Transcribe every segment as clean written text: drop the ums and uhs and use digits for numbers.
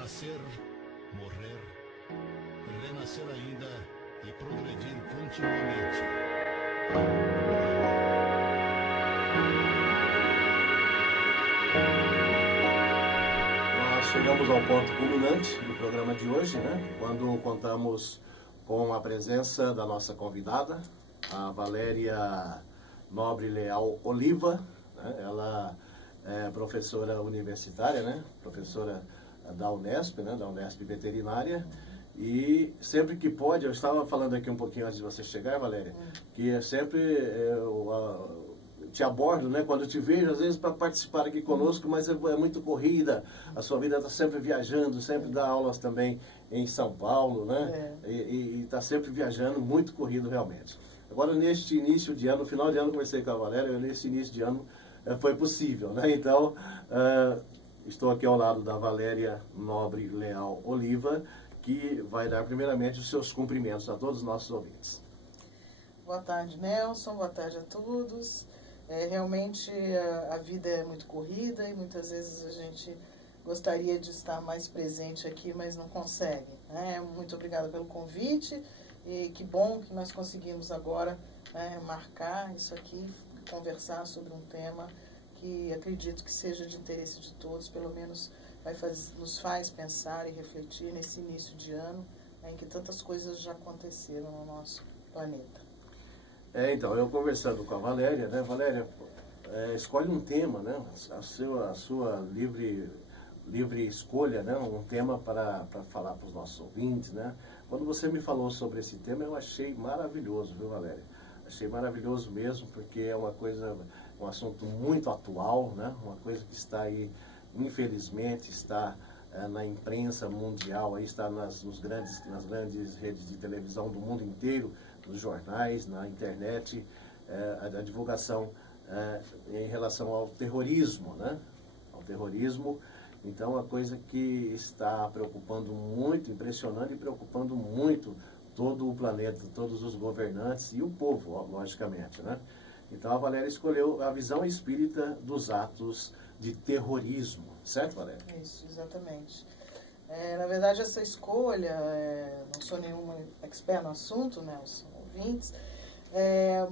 Nascer, morrer, renascer ainda e progredir continuamente. Nós chegamos ao ponto culminante do programa de hoje, né? Quando contamos com a presença da nossa convidada, a Valéria Nobre Leal Oliva, né? Ela é professora universitária, né? Professora da Unesp, né? Da Unesp Veterinária. E sempre que pode, eu estava falando aqui um pouquinho antes de você chegar, Valéria, que é sempre eu te abordo, né? Quando eu te vejo, às vezes para participar aqui conosco, mas é muito corrida, a sua vida está sempre viajando, sempre dá aulas também em São Paulo, né? E está sempre viajando, muito corrido realmente. Agora, neste início de ano, no final de ano, conversei com a Valéria, nesse início de ano foi possível, né? Então, estou aqui ao lado da Valéria Nobre Leal Oliva, que vai dar primeiramente os seus cumprimentos a todos os nossos ouvintes. Boa tarde, Nelson, boa tarde a todos. Realmente a vida é muito corrida e muitas vezes a gente gostaria de estar mais presente aqui, mas não consegue, né? Muito obrigada pelo convite e que bom que nós conseguimos agora, né, marcar isso aqui, conversar sobre um tema que acredito que seja de interesse de todos, pelo menos nos faz pensar e refletir nesse início de ano, né, em que tantas coisas já aconteceram no nosso planeta. Então, eu conversando com a Valéria, né, Valéria, escolhe um tema, né, a sua livre escolha, né, um tema para falar para os nossos ouvintes, né. Quando você me falou sobre esse tema, eu achei maravilhoso, viu, Valéria? Achei maravilhoso mesmo, porque é um assunto muito atual, né, uma coisa que está aí, infelizmente, está na imprensa mundial, aí está nas grandes redes de televisão do mundo inteiro, nos jornais, na internet, a divulgação em relação ao terrorismo, né? Ao terrorismo. Então, a coisa que está preocupando muito, impressionando e preocupando muito todo o planeta, todos os governantes e o povo, logicamente, né? Então, a Valéria escolheu a visão espírita dos atos de terrorismo, certo, Valéria? Isso, exatamente. Na verdade, essa escolha, não sou nenhuma expert no assunto, né, os ouvintes,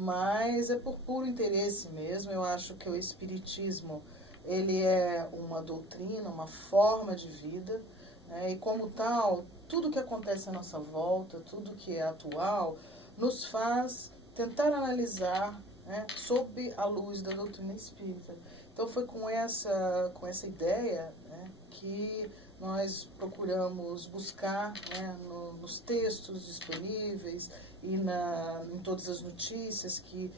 mas é por puro interesse mesmo. Eu acho que o espiritismo, ele é uma doutrina, uma forma de vida, e como tal, tudo que acontece à nossa volta, tudo que é atual, nos faz tentar analisar, né, sob a luz da doutrina espírita. Então foi com essa ideia, né, que nós procuramos buscar, né, nos textos disponíveis e em todas as notícias que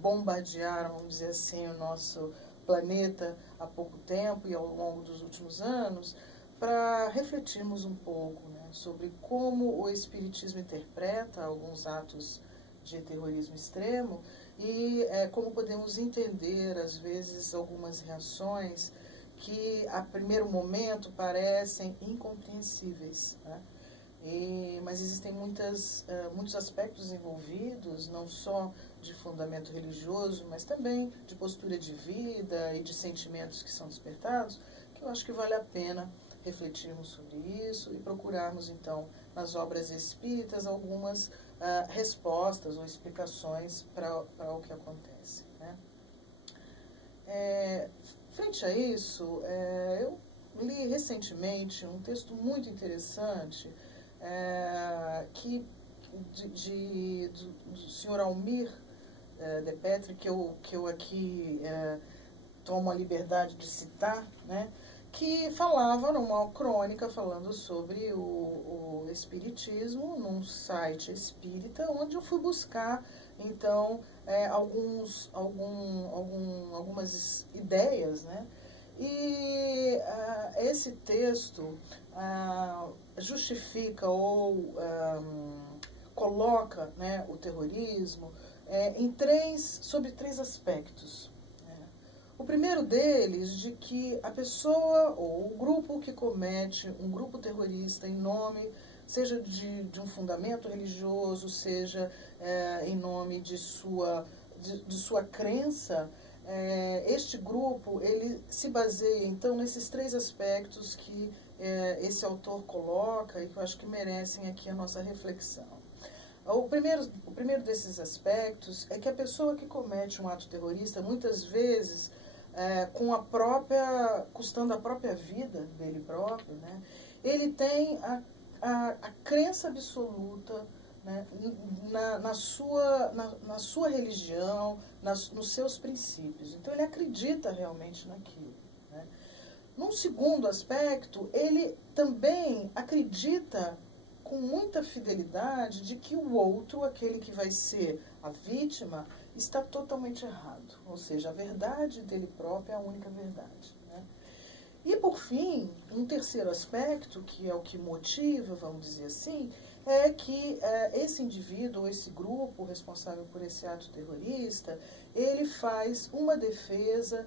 bombardearam, vamos dizer assim, o nosso planeta há pouco tempo e ao longo dos últimos anos, para refletirmos um pouco, né, sobre como o Espiritismo interpreta alguns atos de terrorismo extremo e como podemos entender, às vezes, algumas reações que, a primeiro momento, parecem incompreensíveis, né? Mas existem muitos aspectos envolvidos, não só de fundamento religioso, mas também de postura de vida e de sentimentos que são despertados, que eu acho que vale a pena refletirmos sobre isso e procurarmos, então, nas obras espíritas, algumas respostas ou explicações para o que acontece, né? Frente a isso, eu li recentemente um texto muito interessante do senhor Almir de Petri, que eu aqui tomo a liberdade de citar, né, que falava numa crônica falando sobre o espiritismo num site espírita, onde eu fui buscar, então, algumas ideias, né? E esse texto justifica ou coloca, né, o terrorismo sobre três aspectos. O primeiro deles, de que a pessoa ou o grupo que comete um grupo terrorista em nome, seja de um fundamento religioso, seja em nome de sua crença, este grupo ele se baseia, então, nesses três aspectos que esse autor coloca e que eu acho que merecem aqui a nossa reflexão. O primeiro desses aspectos é que a pessoa que comete um ato terrorista, muitas vezes, custando a própria vida dele próprio, né, ele tem a crença absoluta, né, na sua religião, nos seus princípios. Então, ele acredita realmente naquilo. Né. Num segundo aspecto, ele também acredita com muita fidelidade de que o outro, aquele que vai ser a vítima, está totalmente errado. Ou seja, a verdade dele próprio é a única verdade. Né? E, por fim, um terceiro aspecto, que é o que motiva, vamos dizer assim, é que esse indivíduo, esse grupo responsável por esse ato terrorista, ele faz uma defesa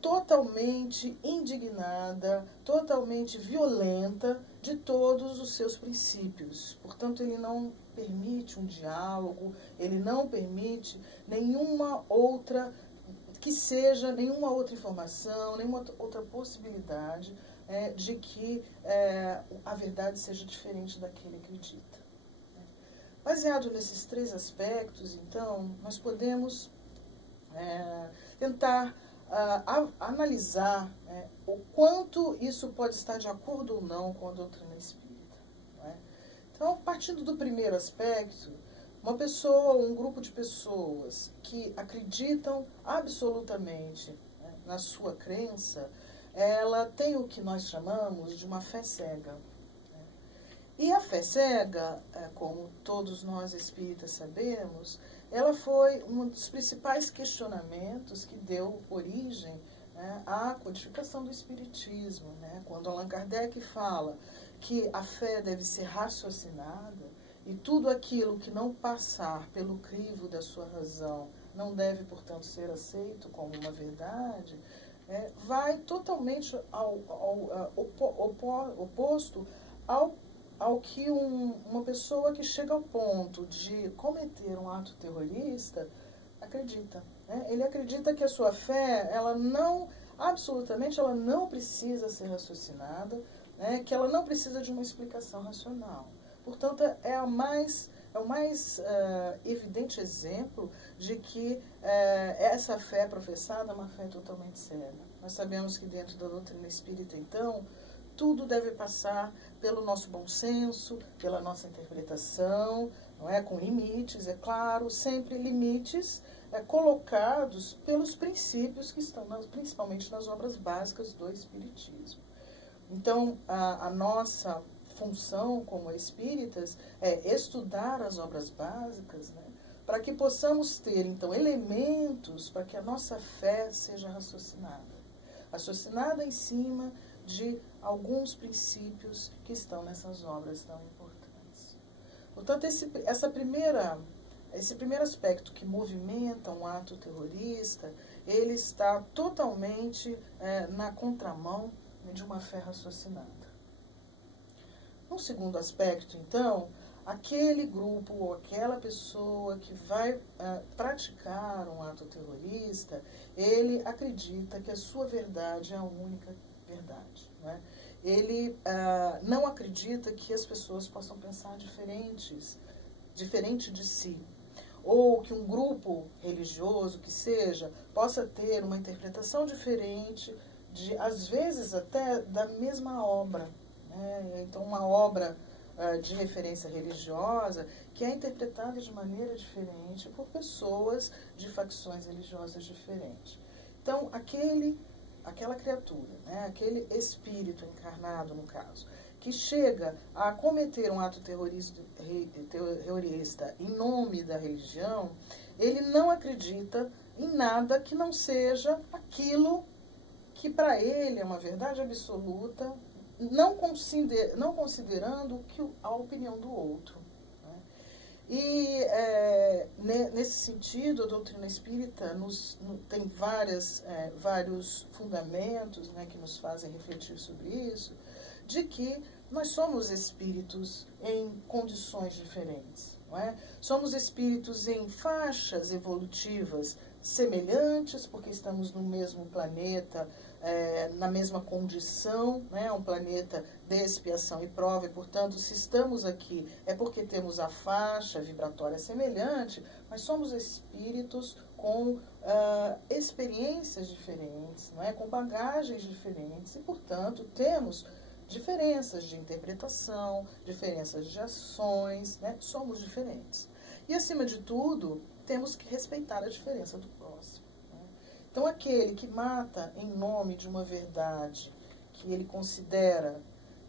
totalmente indignada, totalmente violenta de todos os seus princípios. Portanto, ele não permite um diálogo, ele não permite nenhuma outra informação, nenhuma outra possibilidade de que a verdade seja diferente da que ele acredita. Baseado nesses três aspectos, então, nós podemos tentar analisar o quanto isso pode estar de acordo ou não com a doutrina espírita. Não é? Então, partindo do primeiro aspecto, uma pessoa ou um grupo de pessoas que acreditam absolutamente na sua crença, ela tem o que nós chamamos de uma fé cega. Né? E a fé cega, como todos nós espíritas sabemos, ela foi um dos principais questionamentos que deu origem, né, à codificação do Espiritismo. Né? Quando Allan Kardec fala que a fé deve ser raciocinada e tudo aquilo que não passar pelo crivo da sua razão não deve, portanto, ser aceito como uma verdade, vai totalmente oposto ao que uma pessoa que chega ao ponto de cometer um ato terrorista acredita. Né? Ele acredita que a sua fé, absolutamente, ela não precisa ser raciocinada, né? Que ela não precisa de uma explicação racional. Portanto, é o mais evidente exemplo de que essa fé professada é uma fé totalmente cega. Nós sabemos que dentro da doutrina espírita, então, tudo deve passar pelo nosso bom senso, pela nossa interpretação, não é? Com limites, é claro, sempre limites colocados pelos princípios que estão, principalmente nas obras básicas do Espiritismo. Então, a nossa função como espíritas é estudar as obras básicas, né? Para que possamos ter, então, elementos para que a nossa fé seja raciocinada em cima de alguns princípios que estão nessas obras tão importantes. Portanto, esse primeiro aspecto que movimenta um ato terrorista, ele está totalmente na contramão de uma fé raciocinada. Um segundo aspecto, então, aquele grupo ou aquela pessoa que vai praticar um ato terrorista, ele acredita que a sua verdade é a única verdade. Né? Ele não acredita que as pessoas possam pensar diferente de si, ou que um grupo religioso que seja possa ter uma interpretação diferente às vezes até da mesma obra. Né? Então, uma obra de referência religiosa que é interpretada de maneira diferente por pessoas de facções religiosas diferentes. Então, aquela criatura, né, aquele espírito encarnado, no caso, que chega a cometer um ato terrorista em nome da religião, ele não acredita em nada que não seja aquilo que para ele é uma verdade absoluta, não considerando a opinião do outro. Né? E, nesse sentido, a doutrina espírita tem vários fundamentos, né, que nos fazem refletir sobre isso, de que nós somos espíritos em condições diferentes. Não é? Somos espíritos em faixas evolutivas semelhantes, porque estamos no mesmo planeta, na mesma condição, né? Um planeta de expiação e prova, e, portanto, se estamos aqui é porque temos a faixa vibratória semelhante, mas somos espíritos com experiências diferentes, não é? Com bagagens diferentes, e, portanto, temos diferenças de interpretação, diferenças de ações, né? Somos diferentes. E, acima de tudo, temos que respeitar a diferença do próximo. Né? Então, aquele que mata em nome de uma verdade que ele considera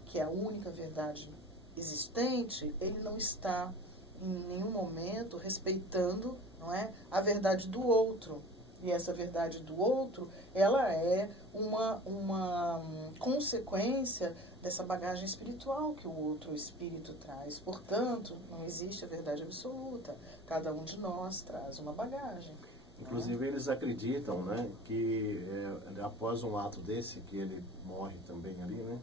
que é a única verdade existente, ele não está, em nenhum momento, respeitando, não é, a verdade do outro. E essa verdade do outro, ela é uma consequência dessa bagagem espiritual que o outro espírito traz. Portanto, não existe a verdade absoluta. Cada um de nós traz uma bagagem. Inclusive, eles acreditam, né, que após um ato desse, que ele morre também ali, né,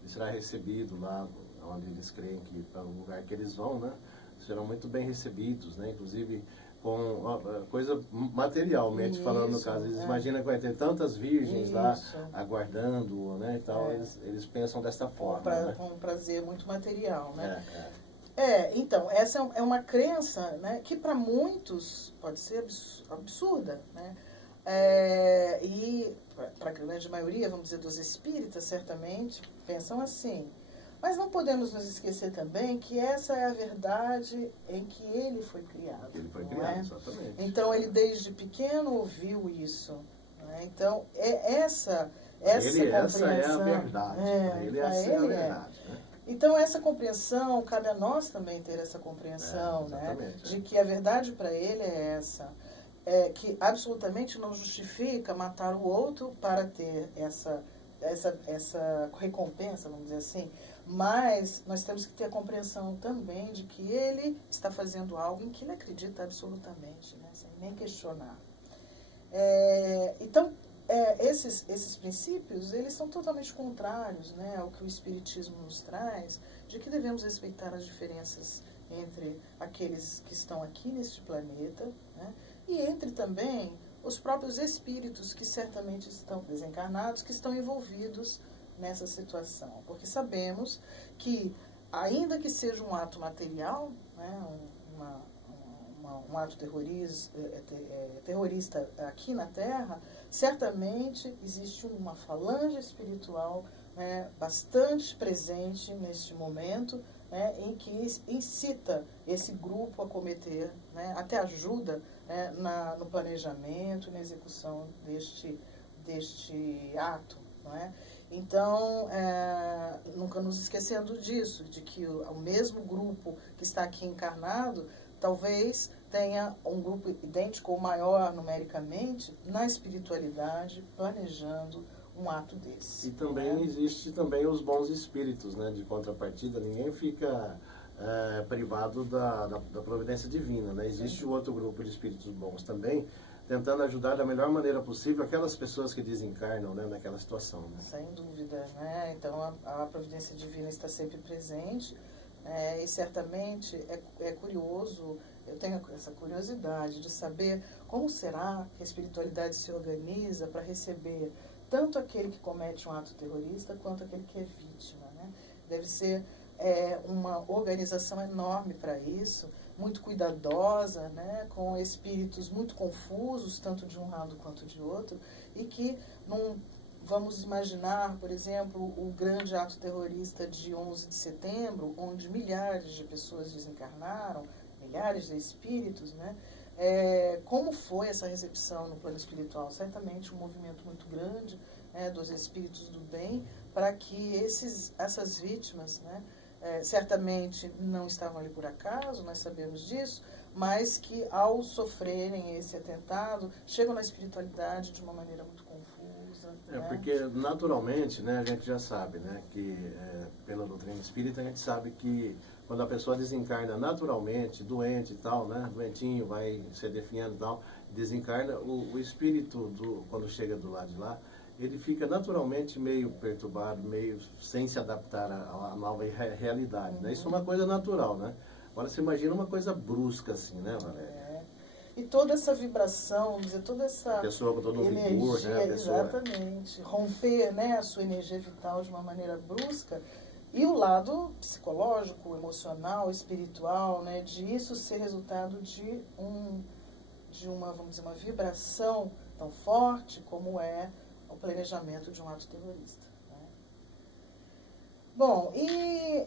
ele será recebido lá onde eles creem que, para o lugar que eles vão, né, serão muito bem recebidos, né, inclusive com coisa materialmente falando, no caso. Eles imaginam que vai ter tantas virgens lá aguardando, né, e tal, eles pensam desta forma. Né? Com um prazer muito material, né? Então, essa é uma crença, né, que para muitos pode ser absurda, né? E para a grande maioria, vamos dizer, dos espíritas, certamente, pensam assim. Mas não podemos nos esquecer também que essa é a verdade em que ele foi criado. Ele foi criado, exatamente. Então, ele desde pequeno ouviu isso. Né? Então, essa compreensão... Essa é a verdade. Essa é a verdade. Né? Então, essa compreensão, cabe a nós também ter essa compreensão, né? De que a verdade para ele é essa. Que absolutamente não justifica matar o outro para ter essa recompensa, vamos dizer assim. Mas nós temos que ter a compreensão também de que ele está fazendo algo em que ele acredita absolutamente, né? Sem nem questionar. Então, esses princípios, eles são totalmente contrários, né, ao que o Espiritismo nos traz, de que devemos respeitar as diferenças entre aqueles que estão aqui neste planeta, né, e entre também os próprios espíritos que certamente estão desencarnados, que estão envolvidos nessa situação. Porque sabemos que, ainda que seja um ato material, né, um ato terrorista aqui na Terra, certamente existe uma falange espiritual, né, bastante presente neste momento, né, em que incita esse grupo a cometer, né, até ajuda, né, no planejamento e na execução deste ato. Não é? Então, nunca nos esquecendo disso, de que o mesmo grupo que está aqui encarnado talvez tenha um grupo idêntico ou maior numericamente na espiritualidade, planejando um ato desse. E também existe também os bons espíritos, né, de contrapartida. Ninguém fica privado da providência divina, né? Existe o outro grupo de espíritos bons também, tentando ajudar da melhor maneira possível aquelas pessoas que desencarnam, né, naquela situação. Né? Sem dúvida, né? Então a providência divina está sempre presente, e certamente é curioso, eu tenho essa curiosidade de saber como será que a espiritualidade se organiza para receber tanto aquele que comete um ato terrorista quanto aquele que é vítima. Né? Deve ser uma organização enorme para isso, muito cuidadosa, né, com espíritos muito confusos, tanto de um lado quanto de outro, e que não vamos imaginar, por exemplo, o grande ato terrorista de 11 de setembro, onde milhares de pessoas desencarnaram, milhares de espíritos, né? Como foi essa recepção no plano espiritual? Certamente um movimento muito grande, né, dos espíritos do bem, para que essas vítimas, né, certamente não estavam ali por acaso, nós sabemos disso, mas que ao sofrerem esse atentado, chegam na espiritualidade de uma maneira muito confusa. Né? Porque naturalmente, né, a gente já sabe, né, que pela doutrina espírita a gente sabe que quando a pessoa desencarna naturalmente, doente e tal, né, doentinho, vai se definhando e tal, desencarna, o espírito, quando chega do lado de lá, ele fica naturalmente meio perturbado, meio sem se adaptar à nova realidade. Né? Isso é uma coisa natural, né? Agora, você imagina uma coisa brusca assim, né, Valéria? E toda essa vibração, vamos dizer, toda essa a pessoa com todo o energia, vigor, né? A pessoa... exatamente, romper, né, a sua energia vital de uma maneira brusca, e o lado psicológico, emocional, espiritual, né, de isso ser resultado de uma, vamos dizer, uma vibração tão forte como é o planejamento de um ato terrorista. Bom, e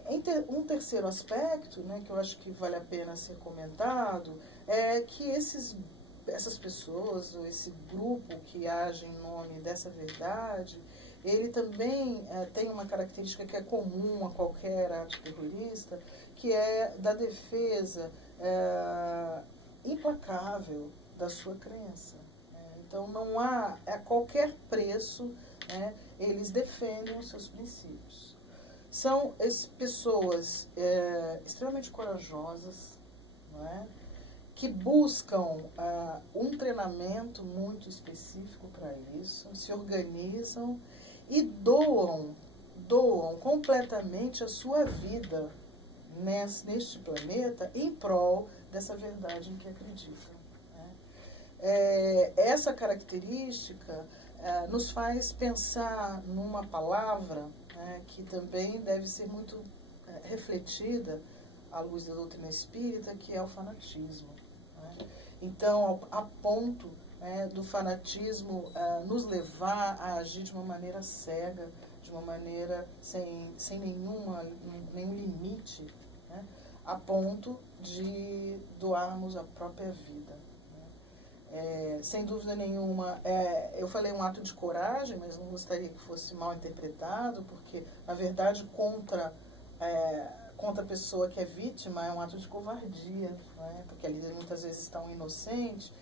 um terceiro aspecto, né, que eu acho que vale a pena ser comentado, é que essas pessoas, ou esse grupo que age em nome dessa verdade, ele também tem uma característica que é comum a qualquer ato terrorista, que é da defesa implacável da sua crença. Então, não há, a qualquer preço, né, eles defendem os seus princípios. São pessoas extremamente corajosas, não é? Que buscam um treinamento muito específico para isso, se organizam e doam completamente a sua vida neste planeta em prol dessa verdade em que acreditam. Né? Essa característica nos faz pensar numa palavra, né, que também deve ser muito refletida à luz da doutrina espírita, que é o fanatismo. Né? Então, a ponto, né, do fanatismo nos levar a agir de uma maneira cega, de uma maneira sem nenhum limite, né, a ponto de doarmos a própria vida. Sem dúvida nenhuma, eu falei um ato de coragem, mas não gostaria que fosse mal interpretado, porque, na verdade, contra a pessoa que é vítima é um ato de covardia, né? Porque ali muitas vezes está um inocente,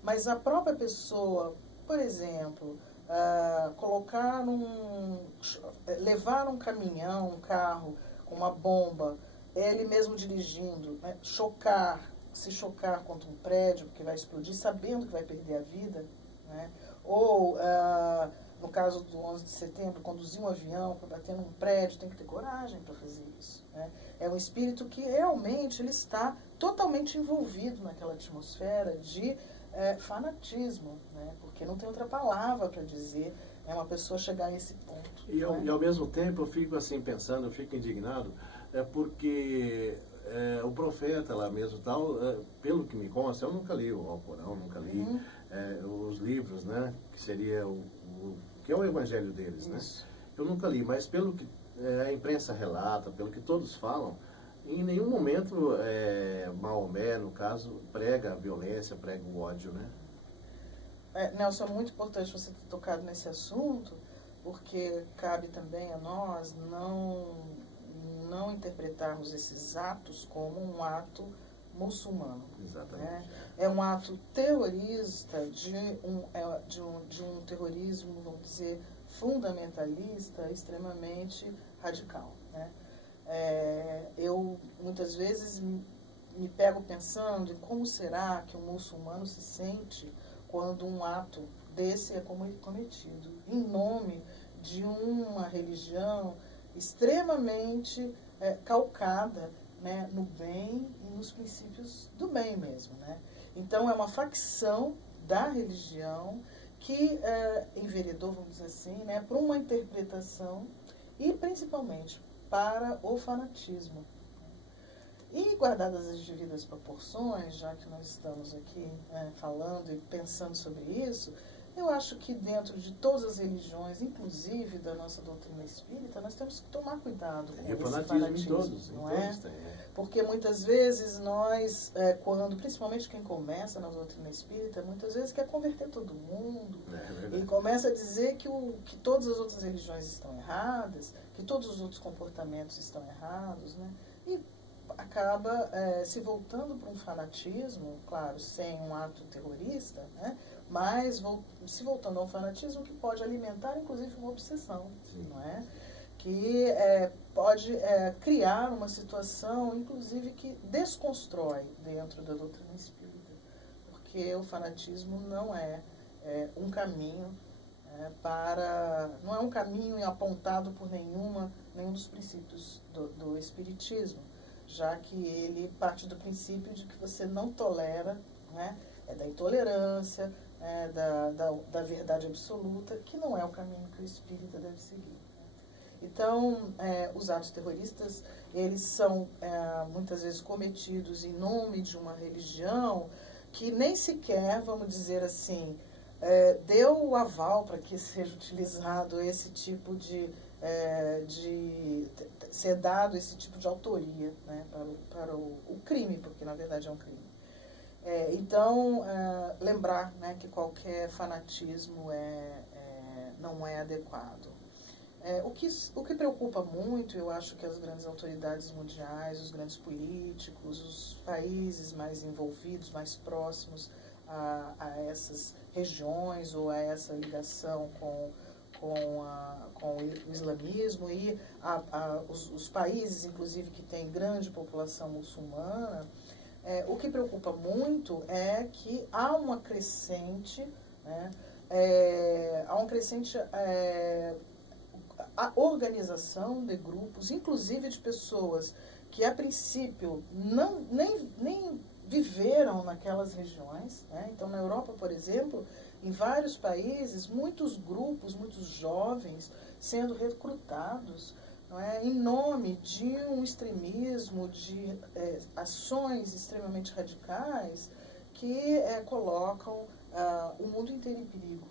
mas a própria pessoa, por exemplo, levar um caminhão, um carro com uma bomba, ele mesmo dirigindo, né? Se chocar contra um prédio, porque vai explodir, sabendo que vai perder a vida, né? Ou, no caso do 11 de setembro, conduzir um avião para bater num prédio, tem que ter coragem para fazer isso. Né? É um espírito que realmente ele está totalmente envolvido naquela atmosfera de fanatismo, né? Porque não tem outra palavra para dizer, uma pessoa chegar a esse ponto. E ao mesmo tempo eu fico assim pensando, eu fico indignado, porque... o profeta lá mesmo, tal, pelo que me consta, eu nunca li o Alcorão, nunca li os livros, né, que seria que é o evangelho deles, né? Eu nunca li, mas pelo que a imprensa relata, pelo que todos falam, em nenhum momento Maomé, no caso, prega a violência, prega o ódio, né? Nelson, é muito importante você ter tocado nesse assunto, porque cabe também a nós não interpretarmos esses atos como um ato muçulmano. Exatamente. Né? É um ato terrorista de um terrorismo, vamos dizer, fundamentalista, extremamente radical. Né? Eu, muitas vezes, me pego pensando em como será que um muçulmano se sente quando um ato desse é cometido, em nome de uma religião extremamente calcada, né, no bem e nos princípios do bem mesmo. Né? Então, é uma facção da religião que enveredou, vamos dizer assim, né, para uma interpretação e, principalmente, para o fanatismo. E, guardadas as devidas proporções, já que nós estamos aqui falando e pensando sobre isso, eu acho que dentro de todas as religiões, inclusive da nossa doutrina espírita, nós temos que tomar cuidado com esse fanatismo, não é? Porque muitas vezes nós, principalmente quem começa na doutrina espírita, muitas vezes quer converter todo mundo e começa a dizer que todas as outras religiões estão erradas, que todos os outros comportamentos estão errados, né? E acaba se voltando para um fanatismo, claro, sem um ato terrorista, né? Mas se voltando a um fanatismo que pode alimentar, inclusive, uma obsessão, não é? Que pode criar uma situação, inclusive, que desconstrói dentro da doutrina espírita. Porque o fanatismo não é um caminho não é um caminho apontado por nenhum dos princípios do espiritismo, já que ele parte do princípio de que você não tolera, né, da intolerância, da verdade absoluta, que não é o caminho que o espírita deve seguir. Então, os atos terroristas, eles são muitas vezes cometidos em nome de uma religião que nem sequer, vamos dizer assim, deu o aval para que seja utilizado esse tipo de ser dado esse tipo de autoria, né, para o crime, porque na verdade é um crime. Então, lembrar, né, que qualquer fanatismo não é adequado. O que preocupa muito, eu acho que as grandes autoridades mundiais, os grandes políticos, os países mais envolvidos, mais próximos a essas regiões ou a essa ligação com o islamismo e os países, inclusive, que têm grande população muçulmana, o que preocupa muito é que há uma crescente, né, a organização de grupos, inclusive de pessoas que, a princípio, nem viveram naquelas regiões, né? Então, na Europa, por exemplo, em vários países, muitos grupos, muitos jovens sendo recrutados, não é, em nome de um extremismo, de ações extremamente radicais que colocam o mundo inteiro em perigo,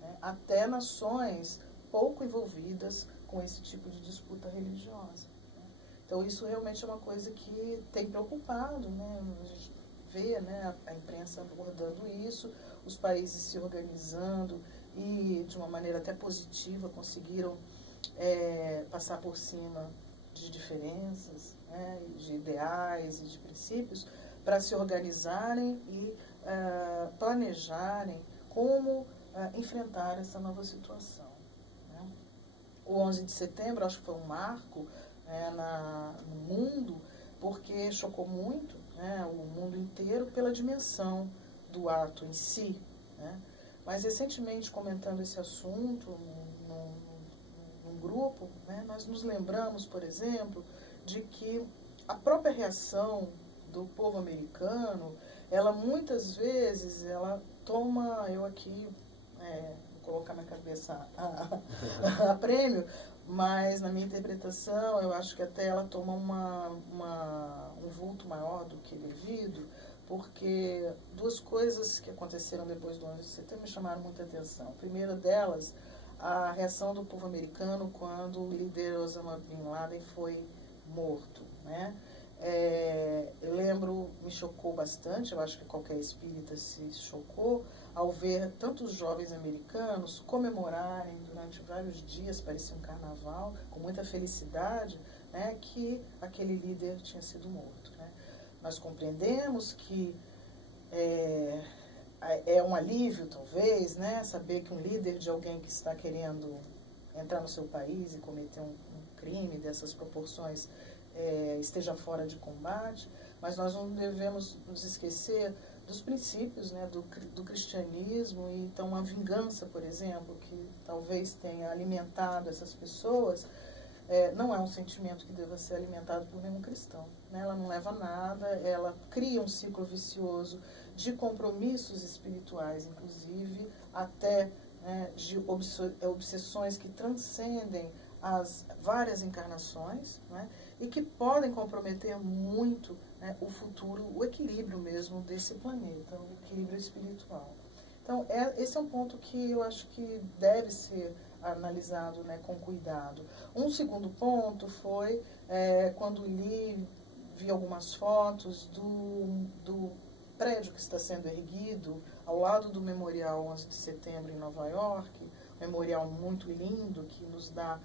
né? Até nações pouco envolvidas com esse tipo de disputa religiosa, né? Então, isso realmente é uma coisa que tem preocupado, né? A gente vê, né, a imprensa abordando isso, os países se organizando e, de uma maneira até positiva, conseguiram passar por cima de diferenças, né, de ideais e de princípios, para se organizarem e planejarem como enfrentar essa nova situação. O 11 de setembro, acho que foi um marco no mundo, porque chocou muito, né, o mundo inteiro pela dimensão do ato em si, né? Mas, recentemente, comentando esse assunto num grupo, né, nós nos lembramos, por exemplo, de que a própria reação do povo americano, ela muitas vezes, ela toma, eu aqui... vou colocar na cabeça a prêmio, mas na minha interpretação eu acho que até ela toma um vulto maior do que devido, porque duas coisas que aconteceram depois do 11 de setembro me chamaram muita atenção. A primeira delas, a reação do povo americano quando o líder Osama Bin Laden foi morto, né? Eu lembro, me chocou bastante, eu acho que qualquer espírita se chocou ao ver tantos jovens americanos comemorarem durante vários dias, parecia um carnaval, com muita felicidade, né, que aquele líder tinha sido morto, né? Nós compreendemos que é um alívio, talvez, né, saber que um líder de alguém que está querendo entrar no seu país e cometer um crime dessas proporções esteja fora de combate, mas nós não devemos nos esquecer dos princípios, né, do cristianismo. E então a vingança, por exemplo, que talvez tenha alimentado essas pessoas, não é um sentimento que deva ser alimentado por nenhum cristão, né? Ela não leva a nada, ela cria um ciclo vicioso de compromissos espirituais, inclusive até, né, de obsessões que transcendem as várias encarnações, né, e que podem comprometer muito, né, o futuro, o equilíbrio mesmo desse planeta, o equilíbrio espiritual. Então, esse é um ponto que eu acho que deve ser analisado, né, com cuidado. Um segundo ponto foi quando vi algumas fotos do prédio que está sendo erguido ao lado do Memorial 11 de Setembro em Nova York, um memorial muito lindo que nos dá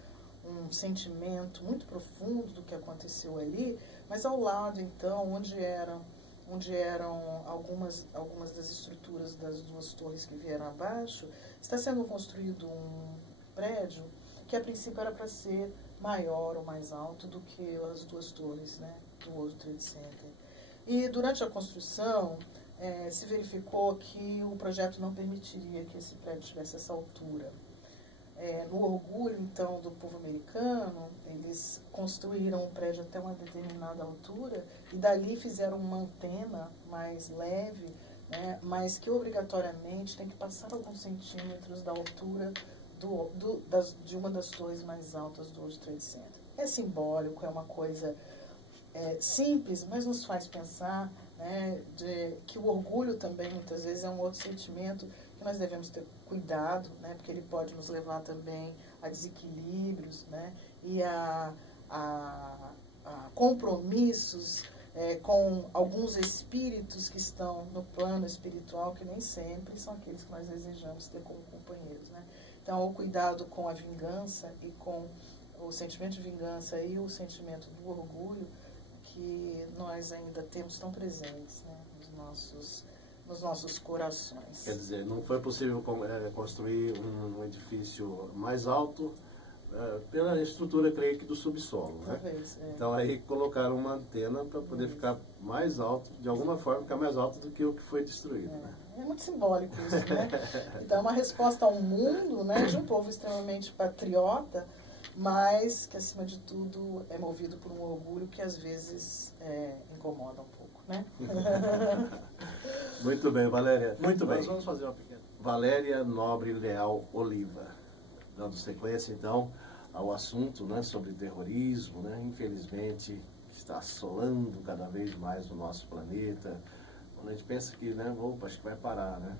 um sentimento muito profundo do que aconteceu ali, mas ao lado, então, onde eram algumas das estruturas das duas torres que vieram abaixo, está sendo construído um prédio que a princípio era para ser maior ou mais alto do que as duas torres, né, do World Trade Center. E durante a construção se verificou que o projeto não permitiria que esse prédio tivesse essa altura. No orgulho, então, do povo americano, eles construíram o prédio até uma determinada altura e dali fizeram uma antena mais leve né, mas que obrigatoriamente tem que passar alguns centímetros da altura de uma das torres mais altas do World Trade Center. É simbólico, é uma coisa simples, mas nos faz pensar, né, que o orgulho também, muitas vezes, é um outro sentimento que nós devemos ter cuidado, né, porque ele pode nos levar também a desequilíbrios, né, e a compromissos com alguns espíritos que estão no plano espiritual, que nem sempre são aqueles que nós desejamos ter como companheiros, né. Então, o cuidado com a vingança e com o sentimento de vingança e o sentimento do orgulho que nós ainda temos tão presentes, né, nos nossos corações. Quer dizer, não foi possível construir um edifício mais alto pela estrutura, creio que, do subsolo, né? Talvez, Então aí colocaram uma antena para poder ficar mais alto, de alguma forma ficar mais alto do que o que foi destruído, né? É muito simbólico isso, né? Então é uma resposta ao mundo, né, de um povo extremamente patriota, mas que, acima de tudo, é movido por um orgulho que, às vezes, incomoda um pouco, né? Muito bem, Valéria. Muito bem. Nós vamos fazer uma pequena... Valéria Nobre Leal Oliva. Dando sequência, então, ao assunto, né, sobre terrorismo, né, infelizmente, que está assolando cada vez mais o nosso planeta. Quando a gente pensa que, né, opa, acho que vai parar, né?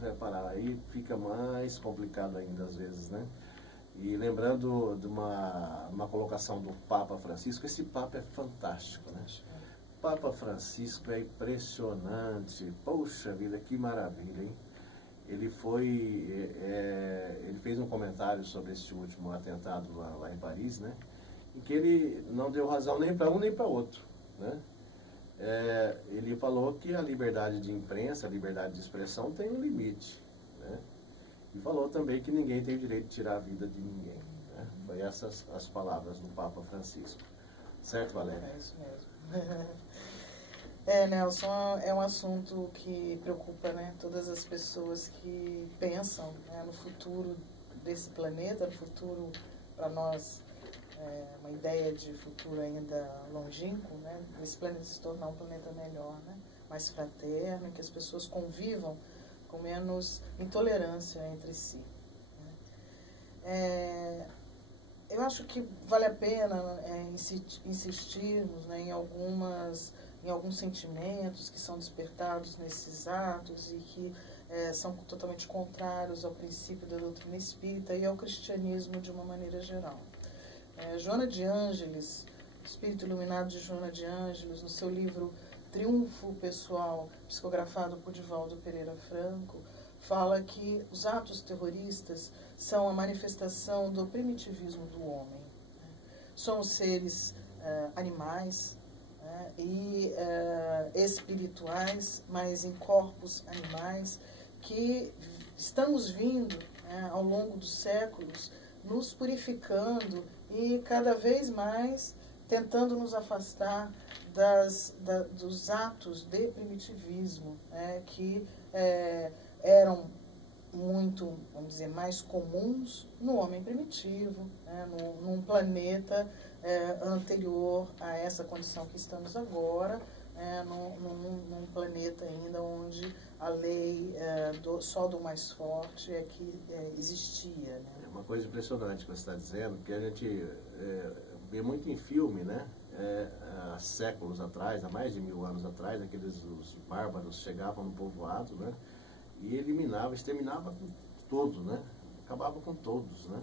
Vai parar. Aí fica mais complicado ainda, às vezes, né? E lembrando de uma colocação do Papa Francisco, esse Papa é fantástico, né? O Papa Francisco é impressionante. Poxa vida, que maravilha, hein? Ele fez um comentário sobre esse último atentado lá em Paris, né? Em que ele não deu razão nem para um nem para outro, né? Ele falou que a liberdade de imprensa, a liberdade de expressão tem um limite, né? E falou também que ninguém tem o direito de tirar a vida de ninguém, né? Foi essas as palavras do Papa Francisco. Certo, Valéria? É isso mesmo. Nelson, é um assunto que preocupa, né, todas as pessoas que pensam, né, no futuro desse planeta, no futuro, para nós, uma ideia de futuro ainda longínquo, né, esse planeta se tornar um planeta melhor, né, mais fraterno, que as pessoas convivam com menos intolerância entre si, né. Eu acho que vale a pena insistirmos, né, em alguns sentimentos que são despertados nesses atos e que são totalmente contrários ao princípio da doutrina espírita e ao cristianismo de uma maneira geral. Joana de Ângeles, o espírito iluminado de Joana de Ângeles, no seu livro Triunfo Pessoal, psicografado por Divaldo Pereira Franco, fala que os atos terroristas são a manifestação do primitivismo do homem. Somos seres animais, e espirituais, mas em corpos animais, que estamos vindo, ao longo dos séculos, nos purificando e cada vez mais tentando nos afastar dos atos de primitivismo, que eram muito, vamos dizer, mais comuns no homem primitivo, num planeta anterior a essa condição que estamos agora, num planeta ainda onde a lei só do mais forte é que existia. Né? É uma coisa impressionante que você está dizendo, que a gente vê muito em filme, né? Há séculos atrás, há mais de 1000 anos atrás, os bárbaros chegavam no povoado, né? E exterminava com todos, né? Acabava com todos, né?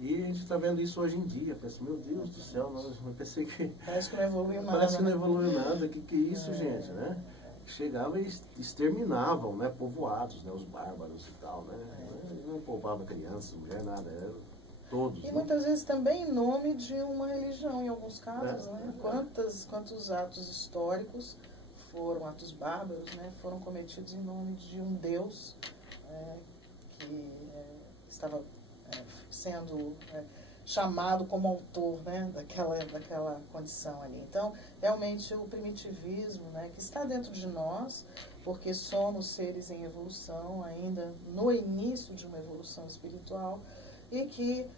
E a gente está vendo isso hoje em dia. Pensa, meu Deus do céu, eu pensei que... Parece que não evoluiu nada. Parece que não evoluiu nada. Que é isso, gente, né? Chegavam e exterminavam, né? Povoados, né? Os bárbaros e tal, né? Não povoava criança, mulher, nada. Era todos. E né? muitas vezes também em nome de uma religião, em alguns casos, né? Quantos atos históricos foram atos bárbaros, né? Foram cometidos em nome de um Deus que estava sendo chamado como autor, né, daquela condição ali. Então, realmente, o primitivismo, né, que está dentro de nós, porque somos seres em evolução, ainda no início de uma evolução espiritual, e que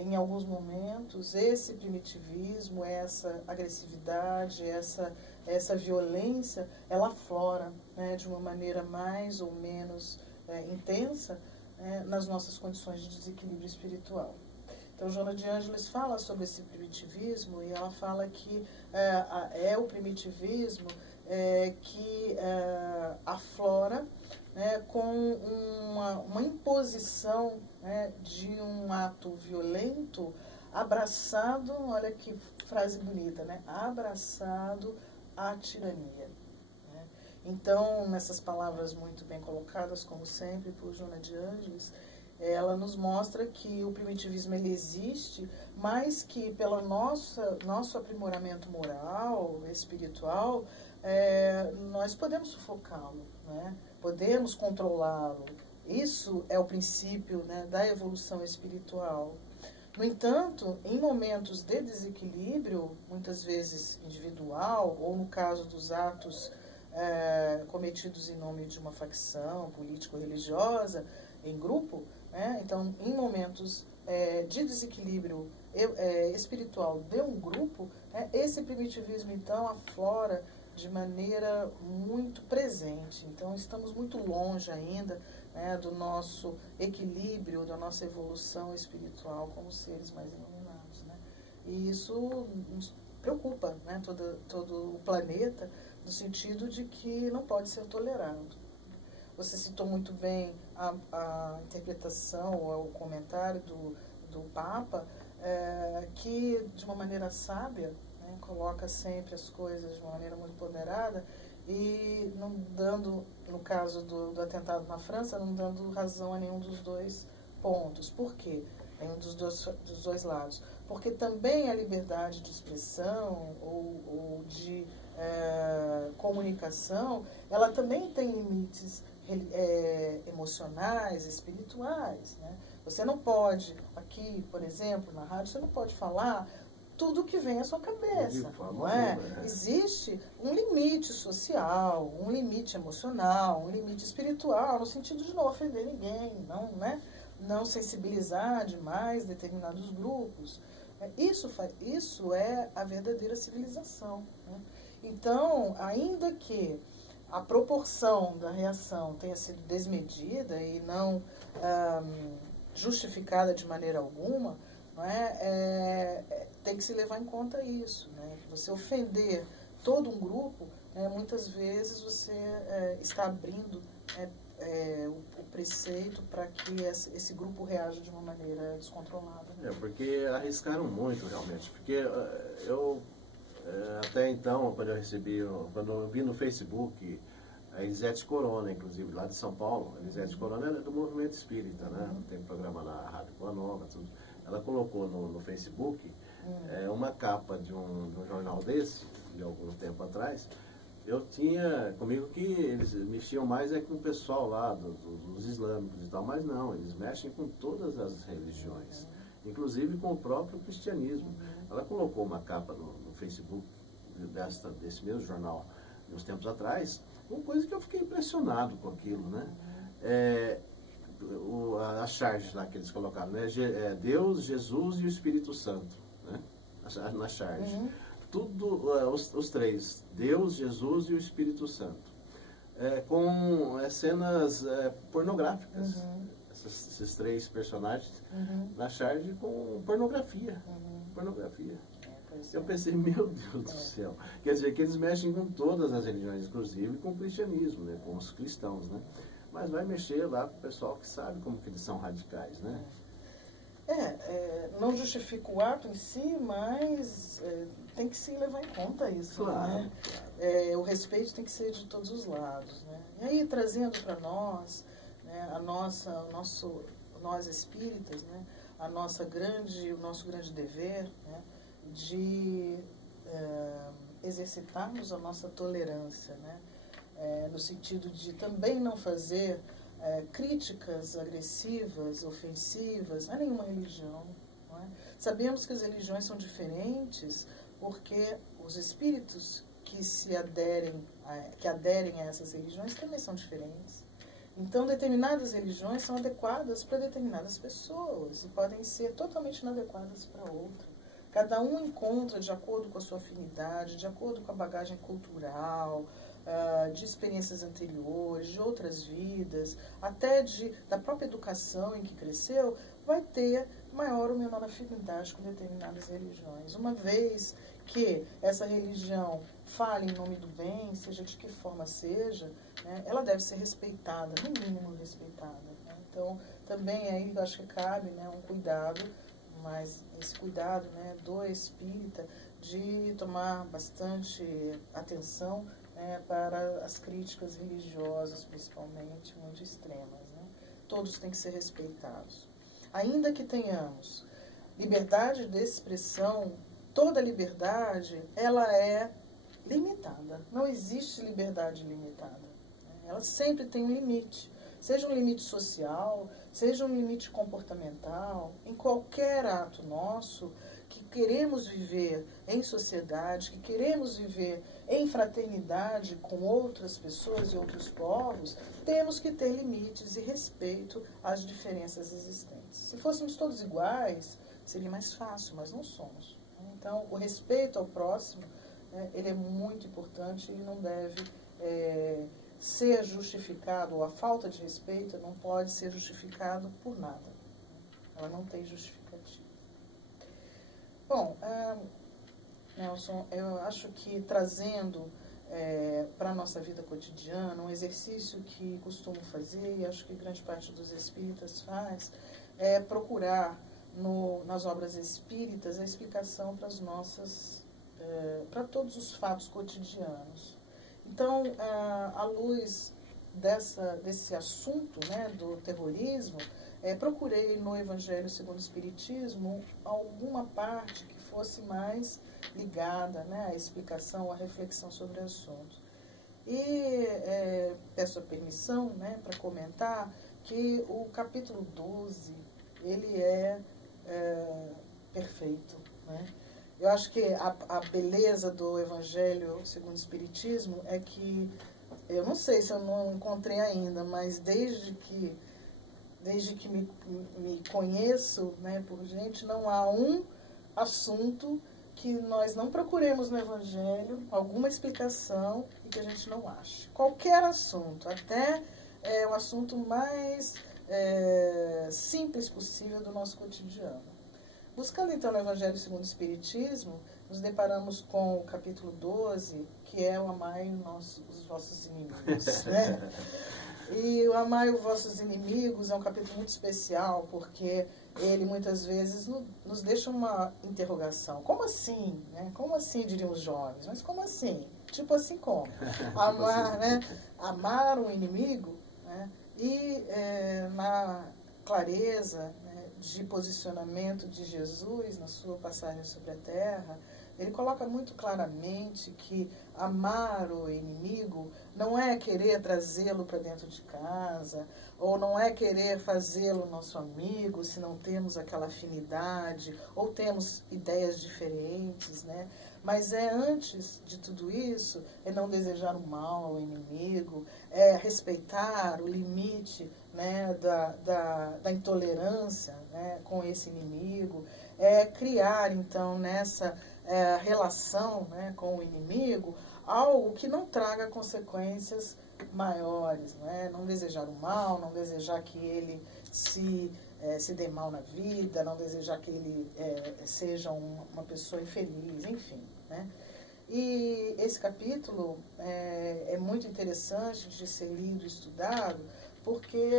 em alguns momentos, esse primitivismo, essa agressividade, essa violência, ela aflora, né, de uma maneira mais ou menos intensa, nas nossas condições de desequilíbrio espiritual. Então, Joana de Ângeles fala sobre esse primitivismo e ela fala que é o primitivismo que aflora, né, com uma imposição, né, de um ato violento abraçado, olha que frase bonita, né, abraçado à tirania. Né? Então, nessas palavras muito bem colocadas, como sempre, por Joana de Ângeles, ela nos mostra que o primitivismo ele existe, mas que pelo nosso aprimoramento moral, espiritual, nós podemos sufocá-lo, né? Podemos controlá-lo. Isso é o princípio, né, da evolução espiritual. No entanto, em momentos de desequilíbrio, muitas vezes individual, ou no caso dos atos cometidos em nome de uma facção político-religiosa, em grupo, né? Então, em momentos de desequilíbrio espiritual de um grupo, esse primitivismo, então, aflora de maneira muito presente. Então, estamos muito longe ainda, né, do nosso equilíbrio, da nossa evolução espiritual como seres mais iluminados. Né? E isso nos preocupa, né, todo o planeta, no sentido de que não pode ser tolerado. Você citou muito bem a interpretação ou o comentário do Papa, que, de uma maneira sábia, né, coloca sempre as coisas de uma maneira muito ponderada e não dando, no caso do atentado na França, não dando razão a nenhum dos dois pontos. Por quê? Nenhum dos dois lados. Porque também a liberdade de expressão ou de comunicação, ela também tem limites emocionais, espirituais. Né? Você não pode, aqui, por exemplo, na rádio, você não pode falar tudo que vem à sua cabeça, não é? Existe um limite social, um limite emocional, um limite espiritual, no sentido de não ofender ninguém, não, né? Não sensibilizar demais determinados grupos. Isso é a verdadeira civilização. Né? Então, ainda que a proporção da reação tenha sido desmedida e não justificada de maneira alguma, não tem que se levar em conta isso. Né? Você ofender todo um grupo, muitas vezes você está abrindo o preceito para que esse grupo reaja de uma maneira descontrolada. Né? Porque arriscaram muito, realmente. Porque eu, até então, quando eu vi no Facebook, a Elisete Corona, inclusive, lá de São Paulo, a Elisete Corona é do movimento espírita, né? Tem programa na Rádio Boa Nova, tudo. Ela colocou no Facebook uma capa de um jornal desse, de algum tempo atrás. Eu tinha comigo que eles mexiam mais com o pessoal lá, dos islâmicos e tal, mas não, eles mexem com todas as religiões, inclusive com o próprio cristianismo. Ela colocou uma capa no Facebook desse mesmo jornal, uns tempos atrás, uma coisa que eu fiquei impressionado com aquilo, né? As charges lá que eles colocaram, né? Deus, Jesus e o Espírito Santo, né? Na charge. Tudo, os três, Deus, Jesus e o Espírito Santo, com cenas pornográficas, esses três personagens na charge com pornografia. Eu pensei, meu Deus do céu, quer dizer que eles mexem com todas as religiões, inclusive com o cristianismo, né, com os cristãos, né? Mas vai mexer lá com o pessoal que sabe como que eles são radicais, né? Não justifica o ato em si, mas tem que se levar em conta isso. Claro, né? Claro. O respeito tem que ser de todos os lados. Né? E aí, trazendo para nós, né, nós espíritas, né, o nosso grande dever, né, de exercitarmos a nossa tolerância, né, no sentido de também não fazer críticas agressivas, ofensivas a nenhuma religião. Não é? Sabemos que as religiões são diferentes porque os espíritos que aderem a essas religiões também são diferentes. Então, determinadas religiões são adequadas para determinadas pessoas e podem ser totalmente inadequadas para outra. Cada um encontra de acordo com a sua afinidade, de acordo com a bagagem cultural, de experiências anteriores, de outras vidas, até da própria educação em que cresceu, vai ter maior ou menor afinidade com determinadas religiões. Uma vez que essa religião fale em nome do bem, seja de que forma seja, né, ela deve ser respeitada, no mínimo respeitada. Né? Então, também aí eu acho que cabe, né, um cuidado, mas esse cuidado, né, do espírita de tomar bastante atenção, né, para as críticas religiosas, principalmente, muito extremas. Né? Todos têm que ser respeitados. Ainda que tenhamos liberdade de expressão, toda liberdade, ela é limitada. Não existe liberdade limitada. Ela sempre tem um limite. Seja um limite social, seja um limite comportamental, em qualquer ato nosso, que queremos viver em sociedade, que queremos viver em fraternidade com outras pessoas e outros povos, temos que ter limites e respeito às diferenças existentes. Se fôssemos todos iguais, seria mais fácil, mas não somos. Então, o respeito ao próximo, né, ele é muito importante e não deve ser justificado, ou a falta de respeito não pode ser justificado por nada. Ela não tem justificativa. Bom, Nelson, eu acho que trazendo para a nossa vida cotidiana um exercício que costumo fazer, e acho que grande parte dos espíritas faz, é procurar nas obras espíritas a explicação para as nossas, para todos os fatos cotidianos. Então, à luz desse assunto, né, do terrorismo, procurei no Evangelho segundo o Espiritismo alguma parte que fosse mais ligada, né, à explicação, à reflexão sobre o assunto. E peço a permissão, né, para comentar que o capítulo 12, ele é perfeito, né? Eu acho que a beleza do Evangelho segundo o Espiritismo é que, eu não sei se eu não encontrei ainda, mas desde que me conheço, né, por gente, não há um assunto que nós não procuremos no Evangelho alguma explicação e que a gente não ache. Qualquer assunto, até o assunto mais simples possível do nosso cotidiano. Buscando, então, no Evangelho segundo o Espiritismo, nos deparamos com o capítulo 12, que é o Amai os vossos inimigos. Né? E o Amai os vossos inimigos é um capítulo muito especial, porque ele, muitas vezes, nos deixa uma interrogação. Como assim? Né? Como assim, diriam os jovens? Mas como assim? Tipo assim como? Amar, né? Amar um inimigo, né? E na clareza, né, de posicionamento de Jesus na sua passagem sobre a terra, ele coloca muito claramente que amar o inimigo não é querer trazê-lo para dentro de casa, ou não é querer fazê-lo nosso amigo se não temos aquela afinidade, ou temos ideias diferentes, né? Mas antes de tudo isso, é não desejar o mal ao inimigo, é respeitar o limite, né, da intolerância, né, com esse inimigo, é criar, então, nessa relação, né, com o inimigo, algo que não traga consequências maiores, né? Não desejar o mal, não desejar que ele se dê mal na vida, não desejar que ele seja uma pessoa infeliz, enfim, né? E esse capítulo é muito interessante de ser lido e estudado, porque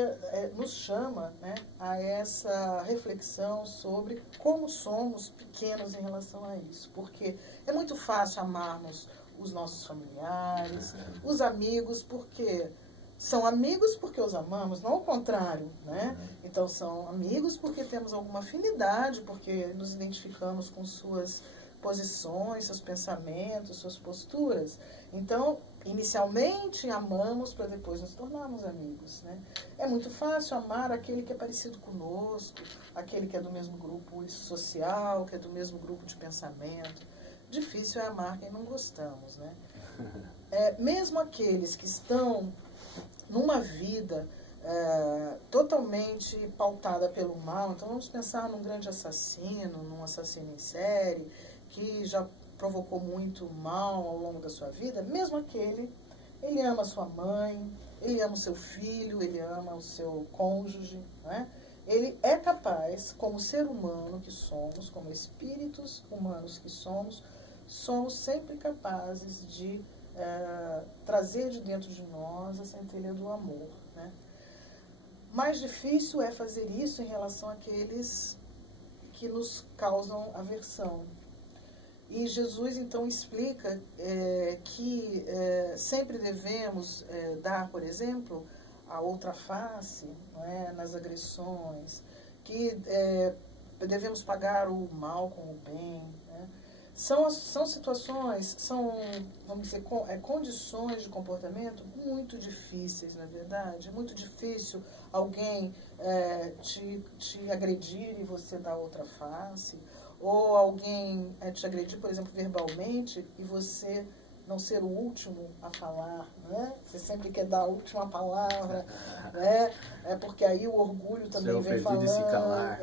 nos chama, né, a essa reflexão sobre como somos pequenos em relação a isso. Porque é muito fácil amarmos os nossos familiares, os amigos, porque são amigos porque os amamos, não ao contrário, né? Então, são amigos porque temos alguma afinidade, porque nos identificamos com suas posições, seus pensamentos, suas posturas. Então, inicialmente amamos para depois nos tornarmos amigos, né? É muito fácil amar aquele que é parecido conosco, aquele que é do mesmo grupo social, que é do mesmo grupo de pensamento. Difícil é amar quem não gostamos, né? Mesmo aqueles que estão numa vida totalmente pautada pelo mal. Então vamos pensar num grande assassino, num assassino em série, que já provocou muito mal ao longo da sua vida. Mesmo aquele, ele ama a sua mãe, ele ama o seu filho, ele ama o seu cônjuge, né? Ele é capaz, como ser humano que somos, como espíritos humanos que somos sempre capazes de trazer de dentro de nós a centelha do amor, né? Mais difícil é fazer isso em relação àqueles que nos causam aversão. E Jesus, então, explica que sempre devemos dar, por exemplo, a outra face, não é? Nas agressões, que devemos pagar o mal com o bem, né? São situações, vamos dizer, condições de comportamento muito difíceis, na verdade. É muito difícil alguém te agredir e você dar outra face, ou alguém te agredir, por exemplo, verbalmente, e você não ser o último a falar, né? Você sempre quer dar a última palavra, né? Porque aí o orgulho também vem falando. Ser ofendido e se calar.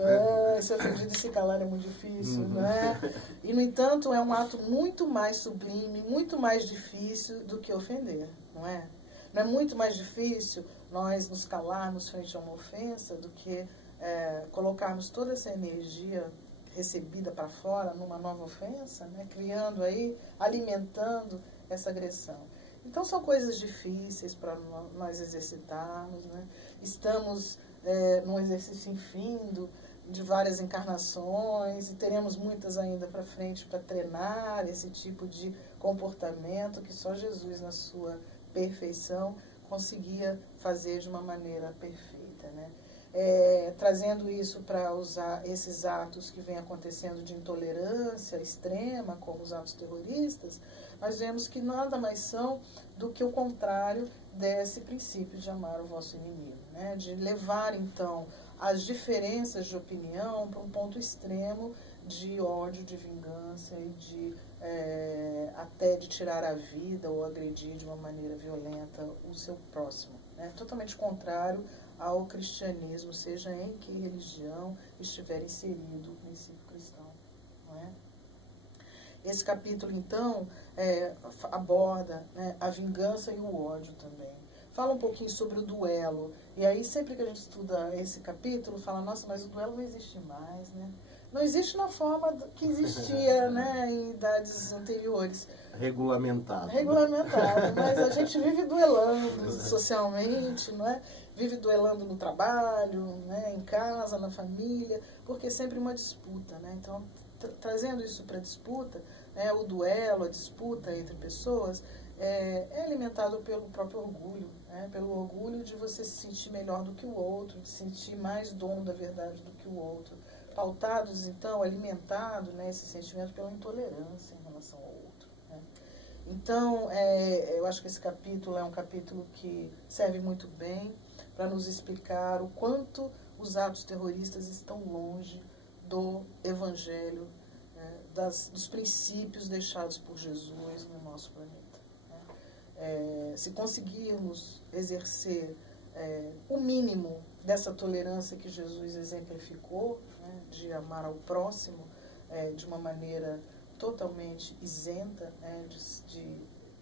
Ser ofendido e se calar é muito difícil, né? E, no entanto, é um ato muito mais sublime, muito mais difícil do que ofender, não é? Não é muito mais difícil nós nos calarmos frente a uma ofensa do que colocarmos toda essa energia recebida para fora numa nova ofensa, né? Criando aí, alimentando essa agressão. Então são coisas difíceis para nós exercitarmos, né? Estamos num exercício infindo de várias encarnações e teremos muitas ainda para frente para treinar esse tipo de comportamento que só Jesus, na sua perfeição, conseguia fazer de uma maneira perfeita, né? Trazendo isso para usar esses atos que vêm acontecendo de intolerância extrema, como os atos terroristas, nós vemos que nada mais são do que o contrário desse princípio de amar o vosso inimigo, né? De levar, então, as diferenças de opinião para um ponto extremo de ódio, de vingança e até de tirar a vida ou agredir de uma maneira violenta o seu próximo, né? Totalmente contrário ao cristianismo, seja em que religião estiver inserido o princípio cristão, não é? Esse capítulo, então, aborda, né, a vingança e o ódio também. Fala um pouquinho sobre o duelo. E aí, sempre que a gente estuda esse capítulo, fala, nossa, mas o duelo não existe mais, né? Não existe na forma que existia, né, em idades anteriores. Regulamentado. Regulamentado, mas a gente vive duelando socialmente, não é? Vive duelando no trabalho, né, em casa, na família, porque é sempre uma disputa, né? Então, trazendo isso para a disputa, né, o duelo, a disputa entre pessoas, é alimentado pelo próprio orgulho, né? Pelo orgulho de você se sentir melhor do que o outro, de se sentir mais dono da verdade do que o outro. Pautados, então, alimentado, né, esse sentimento pela intolerância em relação ao outro, né? Então, eu acho que esse capítulo é um capítulo que serve muito bem para nos explicar o quanto os atos terroristas estão longe do Evangelho, né, dos princípios deixados por Jesus no nosso planeta, né? Se conseguirmos exercer o mínimo dessa tolerância que Jesus exemplificou, né, de amar ao próximo de uma maneira totalmente isenta, né,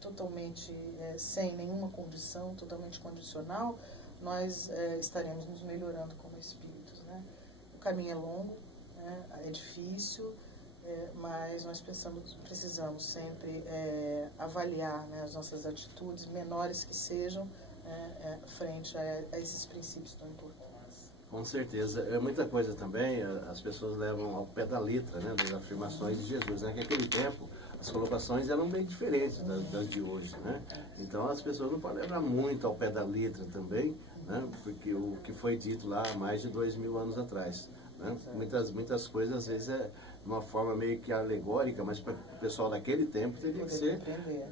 totalmente sem nenhuma condição, totalmente condicional, nós estaremos nos melhorando como espíritos, né? O caminho é longo, né, é difícil, mas nós precisamos sempre avaliar, né, as nossas atitudes, menores que sejam, frente a esses princípios tão importantes. Com certeza. É muita coisa também, as pessoas levam ao pé da letra, né, das afirmações de Jesus. Naquele tempo, as colocações eram bem diferentes das de hoje, né? Então, as pessoas não podem levar muito ao pé da letra também, né, porque o que foi dito lá há mais de 2000 anos atrás, né? Muitas coisas, às vezes, de uma forma meio que alegórica, mas para o pessoal daquele tempo teria que ser,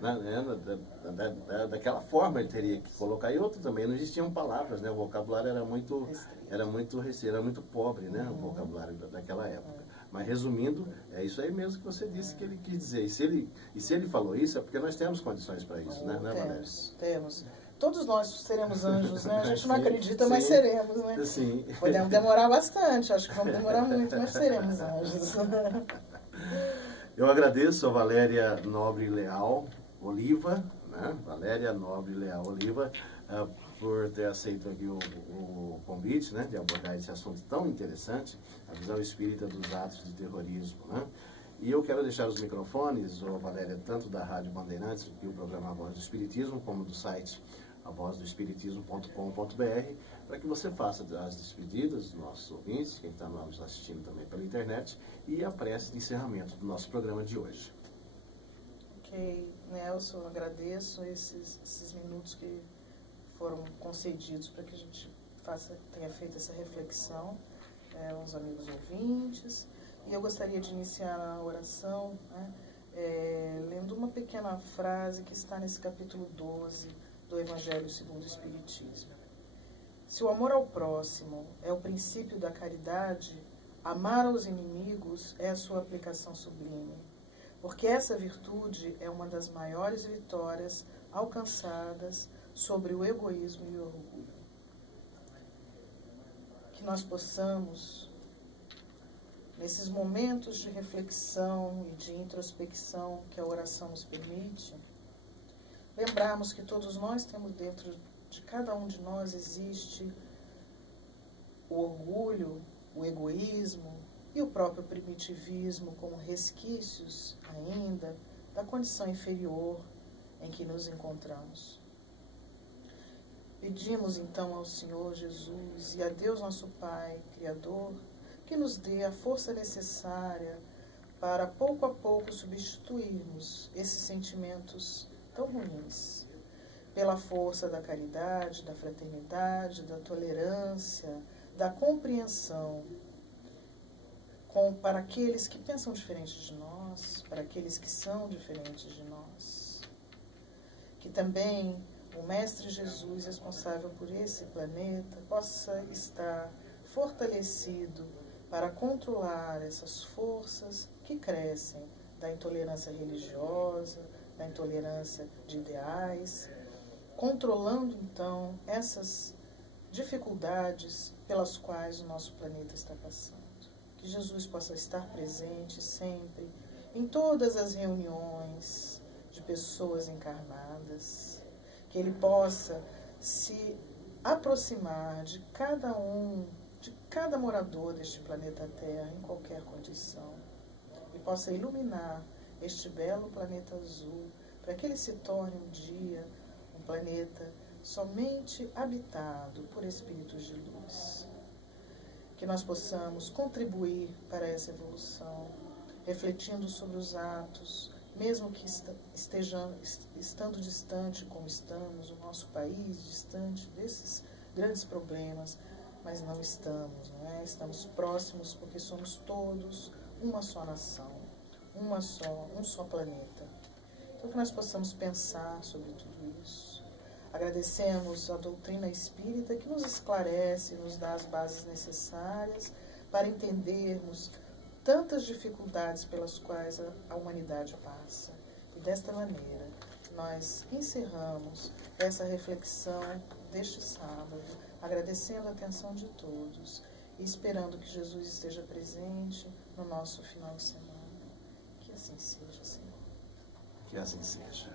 né, daquela forma ele teria que colocar. E outra também, não existiam palavras, né? O vocabulário era muito pobre, né? O vocabulário daquela época. Mas resumindo, é isso aí mesmo que você disse que ele quis dizer. E se ele falou isso, é porque nós temos condições para isso, né, Valéria? Temos. todos nós seremos anjos, né? A gente não Sim, acredita, mas sim. seremos, né? Sim. Podemos demorar bastante, acho que vamos demorar muito, mas seremos anjos. Eu agradeço a Valéria Nobre Leal Oliva, né? Valéria Nobre Leal Oliva, por ter aceito aqui o convite, né? De abordar esse assunto tão interessante, a visão espírita dos atos de terrorismo, né? E eu quero deixar os microfones, Valéria, tanto da Rádio Bandeirantes, que o programa A Voz do Espiritismo, como do site avozdoespiritismo.com.br, para que você faça as despedidas dos nossos ouvintes, quem está nos assistindo também pela internet, e a prece de encerramento do nosso programa de hoje. Ok, Nelson, eu agradeço esses minutos que foram concedidos para que a gente tenha feito essa reflexão aos amigos ouvintes. E eu gostaria de iniciar a oração, né, lendo uma pequena frase que está nesse capítulo 12 do Evangelho segundo o Espiritismo. Se o amor ao próximo é o princípio da caridade, amar aos inimigos é a sua aplicação sublime, porque essa virtude é uma das maiores vitórias alcançadas sobre o egoísmo e o orgulho. Que nós possamos, nesses momentos de reflexão e de introspecção que a oração nos permite, lembrarmos que todos nós temos dentro de cada um de nós existe o orgulho, o egoísmo e o próprio primitivismo como resquícios ainda da condição inferior em que nos encontramos. Pedimos então ao Senhor Jesus e a Deus nosso Pai, Criador, que nos dê a força necessária para pouco a pouco substituirmos esses sentimentos tão ruins pela força da caridade, da fraternidade, da tolerância, da compreensão para aqueles que pensam diferente de nós, para aqueles que são diferentes de nós. Que também o Mestre Jesus, responsável por esse planeta, possa estar fortalecido para controlar essas forças que crescem da intolerância religiosa, da intolerância de ideais, controlando então essas dificuldades pelas quais o nosso planeta está passando. Que Jesus possa estar presente sempre em todas as reuniões de pessoas encarnadas, que Ele possa se aproximar de cada morador deste planeta Terra, em qualquer condição, e possa iluminar este belo planeta azul, para que ele se torne um dia um planeta somente habitado por espíritos de luz. Que nós possamos contribuir para essa evolução, refletindo sobre os atos, mesmo que estando distante como estamos, o nosso país distante desses grandes problemas, mas não estamos, não é? Estamos próximos porque somos todos uma só nação, um só planeta. Então que nós possamos pensar sobre tudo isso. Agradecemos a doutrina espírita que nos esclarece, nos dá as bases necessárias para entendermos tantas dificuldades pelas quais a humanidade passa. E desta maneira, nós encerramos essa reflexão deste sábado, agradecendo a atenção de todos e esperando que Jesus esteja presente no nosso final de semana. Que assim seja, Senhor. Que assim seja.